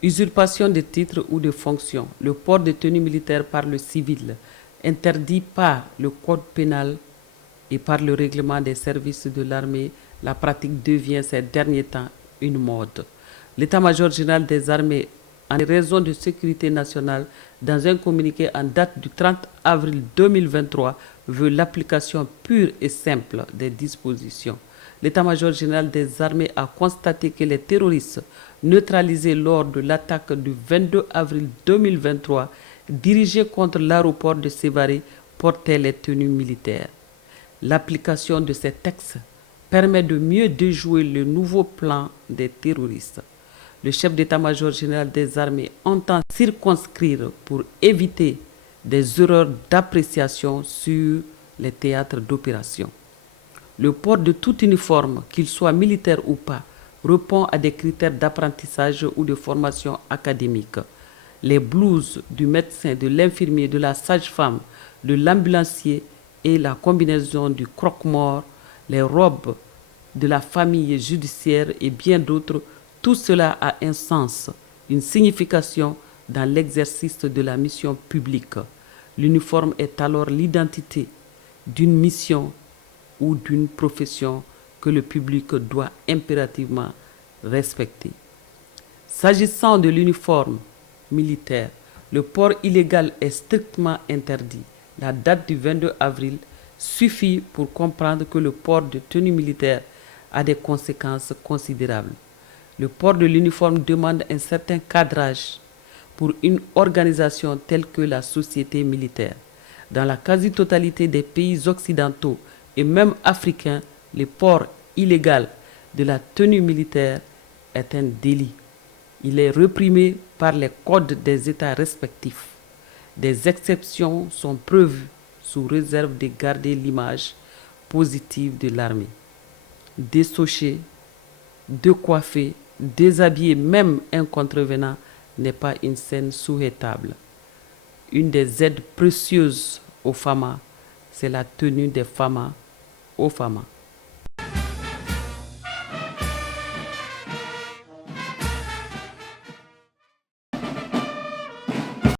Usurpation de titres ou de fonctions. Le port de tenue militaire par le civil, interdit par le code pénal et par le règlement des services de l'armée, la pratique devient ces derniers temps une mode. L'état-major général des armées, en raison de sécurité nationale, dans un communiqué en date du 30 avril 2023, veut l'application pure et simple des dispositions. L'état-major général des armées a constaté que les terroristes neutralisés lors de l'attaque du 22 avril 2023 dirigée contre l'aéroport de Sévaré portaient les tenues militaires. L'application de ces textes permet de mieux déjouer le nouveau plan des terroristes. Le chef d'état-major général des armées entend circonscrire pour éviter des erreurs d'appréciation sur les théâtres d'opération. Le port de tout uniforme, qu'il soit militaire ou pas, répond à des critères d'apprentissage ou de formation académique. Les blouses du médecin, de l'infirmier, de la sage-femme, de l'ambulancier et la combinaison du croque-mort, les robes de la famille judiciaire et bien d'autres, tout cela a un sens, une signification dans l'exercice de la mission publique. L'uniforme est alors l'identité d'une mission ou d'une profession que le public doit impérativement respecter. S'agissant de l'uniforme militaire, le port illégal est strictement interdit. La date du 22 avril suffit pour comprendre que le port de tenue militaire a des conséquences considérables. Le port de l'uniforme demande un certain cadrage pour une organisation telle que la société militaire. Dans la quasi-totalité des pays occidentaux et même africains, le port illégal de la tenue militaire est un délit. Il est réprimé par les codes des États respectifs. Des exceptions sont prévues sous réserve de garder l'image positive de l'armée. Désaucher, décoiffer, déshabiller même un contrevenant n'est pas une scène souhaitable. Une des aides précieuses aux FAMA, c'est la tenue des FAMA aux FAMA.